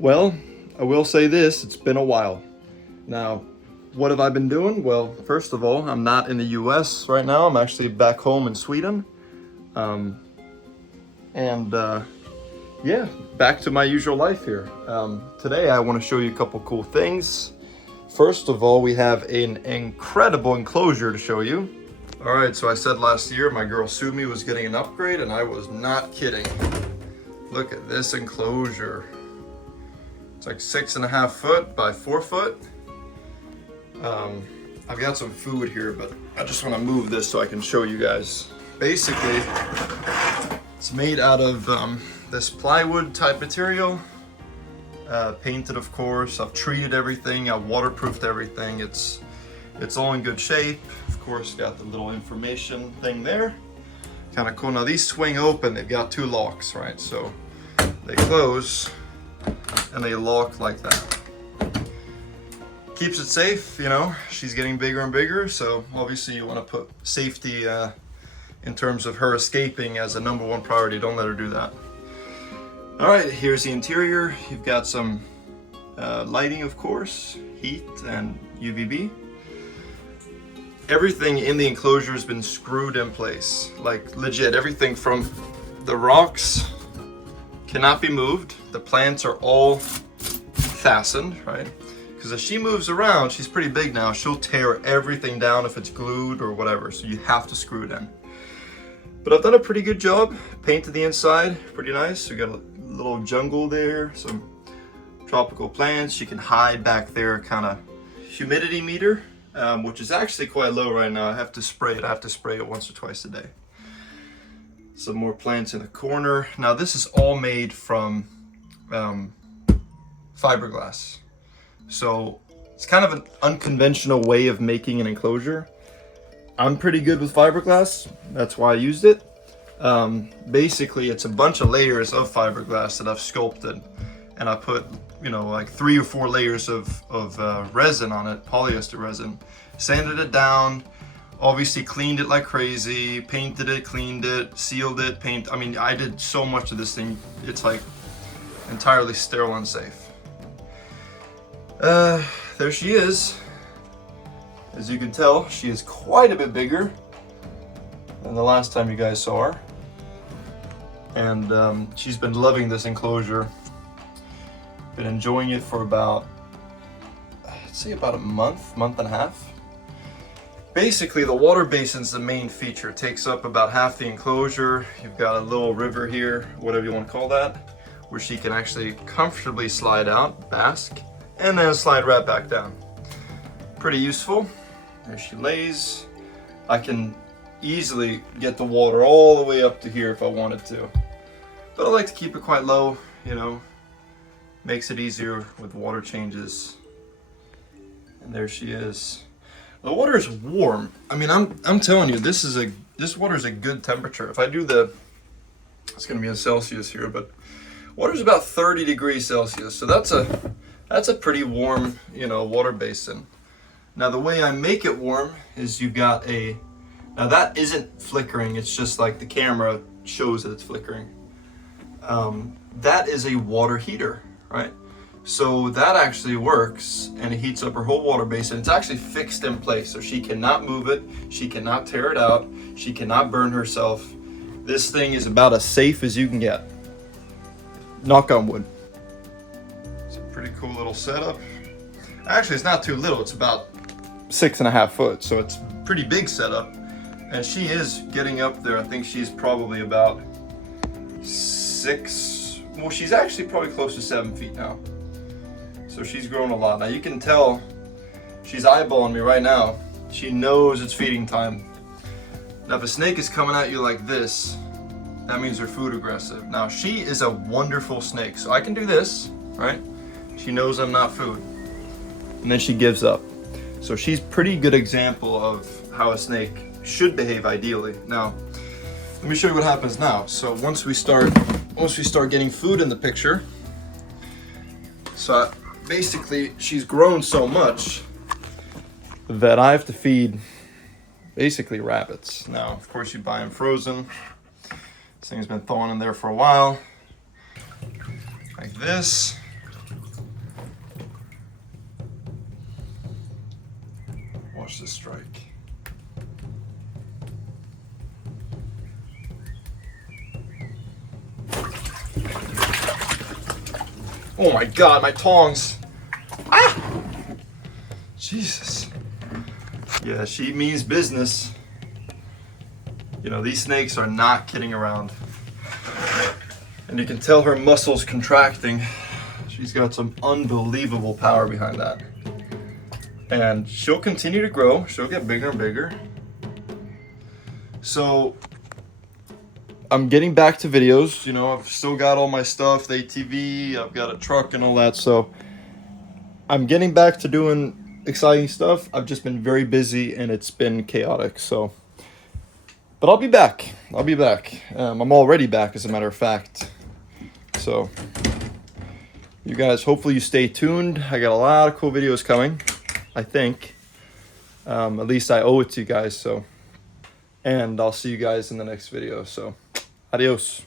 Well, I will say this, it's been a while. Now, what have I been doing? Well, first of all, I'm not in the US right now. I'm actually back home in Sweden. Um, and yeah, back to my usual life here. Today, I want to show you a couple cool things. First of all, we have an incredible enclosure to show you. All right, so I said last year my girl Sumi was getting an upgrade, and I was not kidding. Look at this enclosure. It's like 6.5 foot by 4 foot. I've got some food here, but I just want to move this so I can show you guys. Basically, it's made out of this plywood type material. Painted, of course. I've treated everything. I've waterproofed everything. It's all in good shape. Of course, got the little information thing there. Kind of cool. Now these swing open. They've got 2 locks, right? So they close and they lock like that. Keeps it safe, you know. She's getting bigger and bigger, so obviously you want to put safety in terms of her escaping as a #1 priority. Don't let her do that. All right, here's the interior. You've got some lighting, of course, heat and UVB. Everything in the enclosure has been screwed in place, like legit. Everything from the rocks cannot be moved. The plants are all fastened, right? Because if she moves around, she's pretty big now, she'll tear everything down if it's glued or whatever, so you have to screw it in. But I've done a pretty good job. Painted the inside, pretty nice. We got a little jungle there, some tropical plants. You can hide back there, kind of humidity meter, which is actually quite low right now. I have to spray it. I have to spray it once or twice a day. Some more plants in the corner. Now this is all made from fiberglass. So it's kind of an unconventional way of making an enclosure. I'm pretty good with fiberglass. That's why I used it. Basically, it's a bunch of layers of fiberglass that I've sculpted. And I put, you know, like 3 or 4 layers of resin on it, polyester resin. Sanded it down. Obviously cleaned it like crazy, painted it, cleaned it, sealed it, I mean, I did so much of this thing, it's like entirely sterile and safe. There she is. As you can tell, she is quite a bit bigger than the last time you guys saw her. And she's been loving this enclosure. Been enjoying it for about, I'd say about a month and a half. Basically, the water basin's the main feature. It takes up about half the enclosure. You've got a little river here, whatever you want to call that, where she can actually comfortably slide out, bask, and then slide right back down. Pretty useful. There she lays. I can easily get the water all the way up to here if I wanted to. But I like to keep it quite low, you know. Makes it easier with water changes. And there she is. The water is warm. I mean, I'm telling you, this water is a good temperature. If I do it's gonna be in Celsius here, but water's about 30 degrees Celsius. So that's a pretty warm, you know, water basin. Now the way I make it warm is you've got now that isn't flickering. It's just like the camera shows that it's flickering. That is a water heater, right? So that actually works, and it heats up her whole water basin. It's actually fixed in place, so she cannot move it, she cannot tear it out, she cannot burn herself. This thing is about as safe as you can get. Knock on wood. It's a pretty cool little setup. Actually, it's not too little, it's about 6.5 foot, so it's a pretty big setup. And she is getting up there. I think she's probably about 6, well, she's actually probably close to 7 feet now. So she's grown a lot. Now you can tell she's eyeballing me right now. She knows it's feeding time. Now if a snake is coming at you like this, that means they're food aggressive. Now she is a wonderful snake. So I can do this, right? She knows I'm not food. And then she gives up. So she's pretty good example of how a snake should behave ideally. Now, let me show you what happens now. So once we start getting food in the picture, so basically she's grown so much that I have to feed basically rabbits. Now, of course, you buy them frozen. This thing's been thawing in there for a while. Like this. watch this strike. Oh my God, my tongs. Ah! Jesus. Yeah, she means business. You know, these snakes are not kidding around. And you can tell her muscles contracting. She's got some unbelievable power behind that. And she'll continue to grow. She'll get bigger and bigger. So I'm getting back to videos. You know, I've still got all my stuff, the ATV, I've got a truck and all that. So I'm getting back to doing exciting stuff. I've just been very busy and it's been chaotic. So, but I'll be back. I'll be back. I'm already back, as a matter of fact. So you guys, hopefully you stay tuned. I got a lot of cool videos coming, I think. At least I owe it to you guys. So, and I'll see you guys in the next video. So, adios.